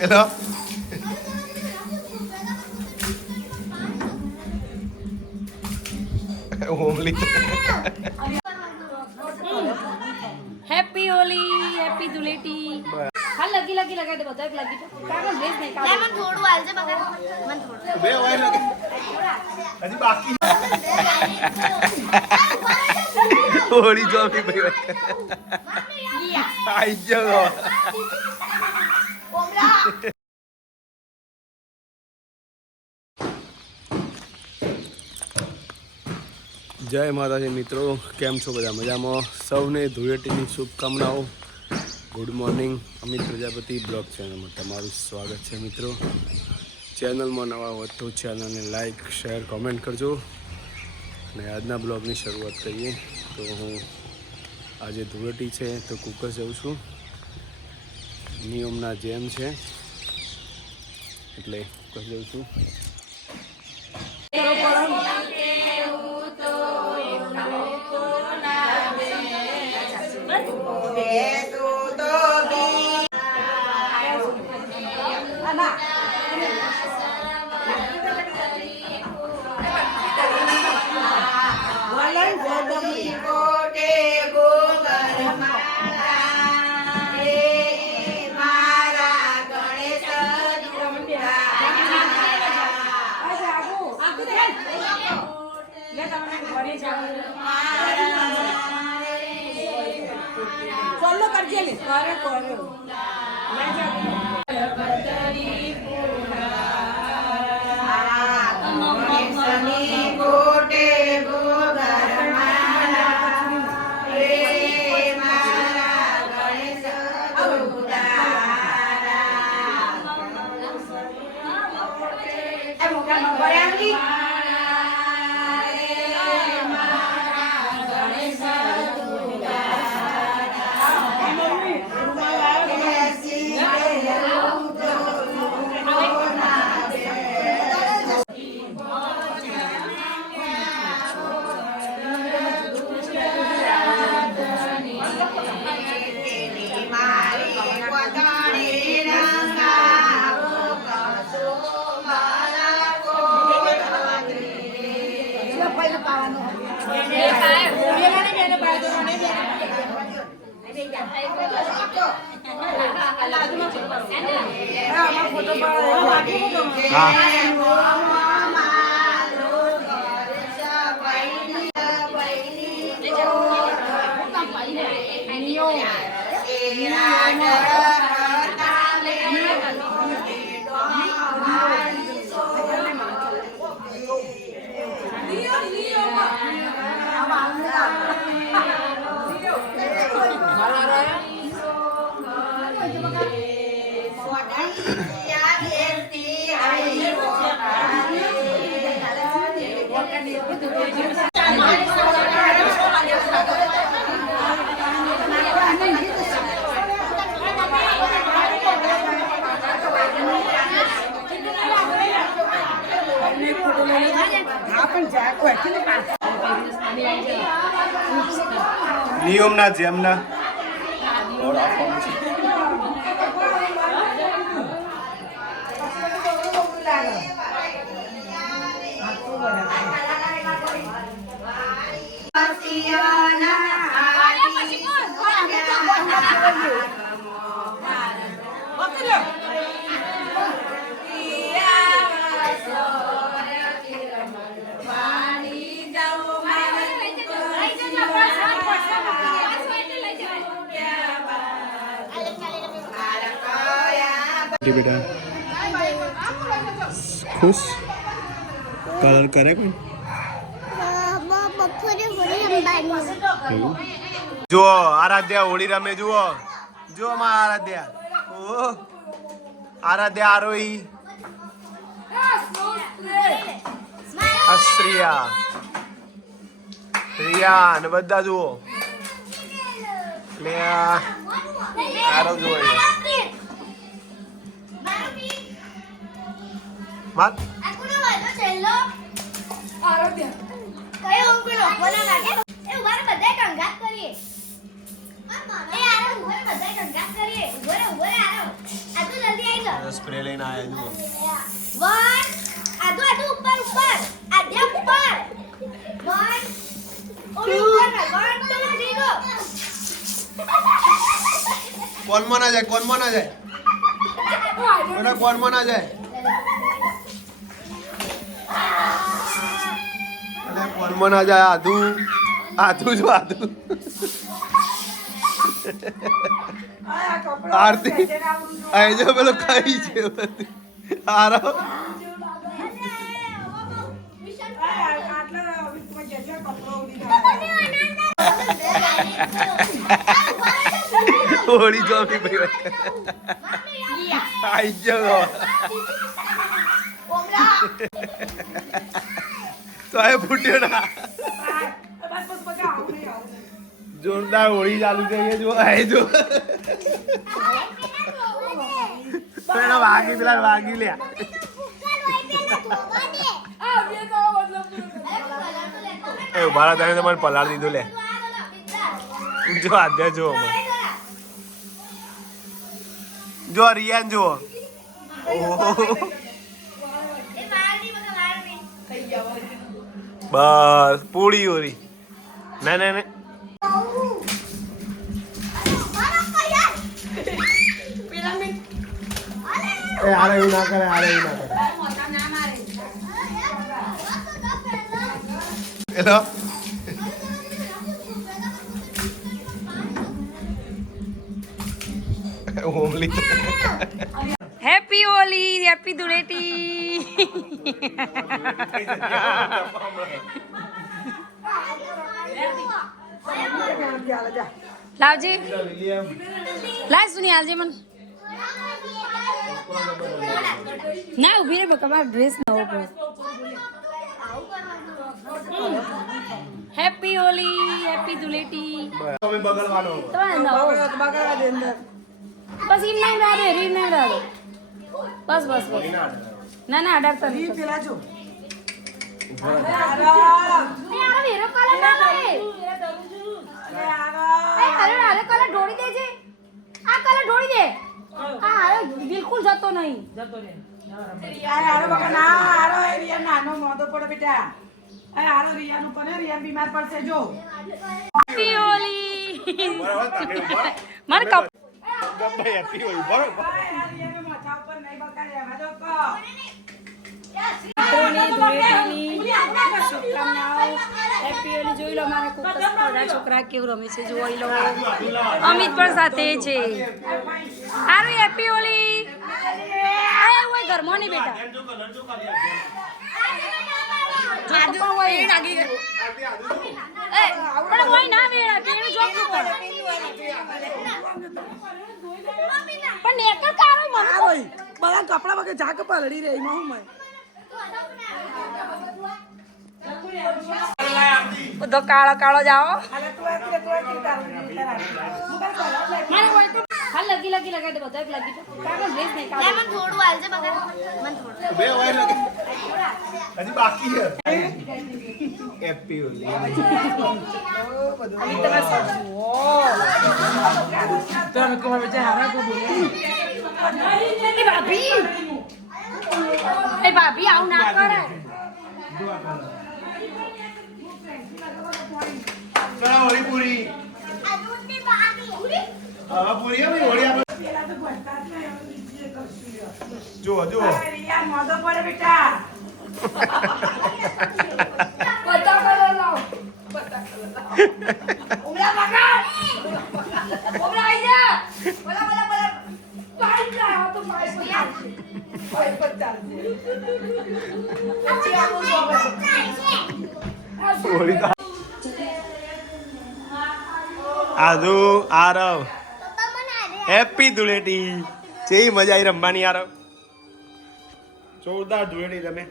Hello homely happy Holi happy Dhuleti હા લગી લગી લગાવી દે બધા લગી તો કાગળ ડ્રેસ નહીં કાગળ મને થોડું આલજે બકા મને થોડું. બે હોય લગે હજી બાકી. હોળી જો ભાઈ. આઈ ગયો. જય માતાજી મિત્રો, કેમ છો બધા? મજામાં? સૌને ધૂળેટીની શુભકામનાઓ. Good morning Amit Prajapati blog ચેનલમાં તમારું સ્વાગત છે મિત્રો. ચેનલમાં નવા હોય તો ચેનલને લાઇક શેર, કોમેન્ટ કરજો. અને આજના બ્લોગની શરૂઆત કરીએ. તો હું આજે ધૂળેટી છે, તો કુકર જઉં છું. નિયમના જેમ છે. એટલે કહી દઉં છું. ચોલ્લો કરજે ને કરે નિયમના જેમના. ઓર આપવાનું છે બેટા ખુશ કલર કરે કોઈ જુઓ, આરાધ્યા હોળી રમે જુઓ. જુઓ માં આરાધ્યા. ઓહ. આરાધ્યા આરોહી. અશ્રિયા. રિયા ને બધા જુઓ. એટલે આરો જુઓ જાઓ. સ્પ્રે લઈને આવ્યા જુઓ. વન આધુ આધુ ઉપર ઉપર. આધ્યા ઉપર. વન ઓલી ઉપર વન ટુ થ્રી ગો કોનમાં ના જાય કોનમાં ના જાય? કોણ ના જાય? અરે કોનમાં ના જાય આધુ. આધુ જો આધું. આરતી. અહીં જો પેલો ખાઈ છે બધું. આરો હોળી જોમી ભાઈ આઈ ગયો તો એ ફૂટ્યો ના જોરદાર હોળી ચાલુ થઈ ગઈ જો આય જો પેલા વાગી પેલા વાગી લ્યા એ મારા તને તમારે પલાળ દીધો લે જો આદ્યા જો અમે જો રિયાન જો બસ પૂરી ઓરી ના ના ના એ આરે એવું ના કરે આરે એવું ના કરે hello ઓમલી happy Holi happy Dhuleti લાવજી લાવ સુની આલજે મને ના ઊભી રે બકા મારો ડ્રેસ નવો પડે હેપી હોલી હેપી ધૂળેટી તમે બગલવાનો દે અંદર બસ એમ નહીં રાડે રીમ નહીં રાડે બસ બસ બસ. ના ના અઢાર તારીખ પેલા જો. વેરો કલર ના કરે એ હારે હારે કલર ઢોળી દેજે. આ કલર ઢોળી દે. આ બિલકુલ જતો નહીં. આ હારો ના હારો નાનો મોદો પડે બેટા. આ હારો રિયાનું પણ રિયા બીમાર પડશે જો. હેપી હોલી કપ છોકરા કેવું રમે છે જોઈ લો. અમિત પણ સાથે છે. સારું હેપી હોલી આ હોય ઘરમાં નહીં બેટા? પણ હોય. ના વેળા પેલું પડે નેકર કારો મને ઓય બધા કપડા વગર ઝાક પલડી રહી માં હું મેં બધો કાળો કાળો જાઓ અલે તું આ તું આ તું તારું હું કાલ કલર લે મારે હોય તો હાલ લગી લગી લગાડી દે બધા લગી તો કાકા ડ્રેસ નહીં લે કાઢો મને થોડું આલજે બકા મને થોડું. બે હોય લગે હજી બાકી છે. હેપી હોલી તમે કો હવે હારા કો બોલે. એ ભાભી એ ભાભી આવું ના કરે. ચલો હોળી પૂરી. આ દૂધની બાકી હા પૂરી હે ભાઈ હોળી આપણે પેલા તો ભણતા જ રિયા મોદો પડે બેટા. હોળી તો આદુ આરવ. હેપી ધૂળેટી. જેવી મજા આવી રમવાની આરવ? જોરદાર ધૂળેટી તમે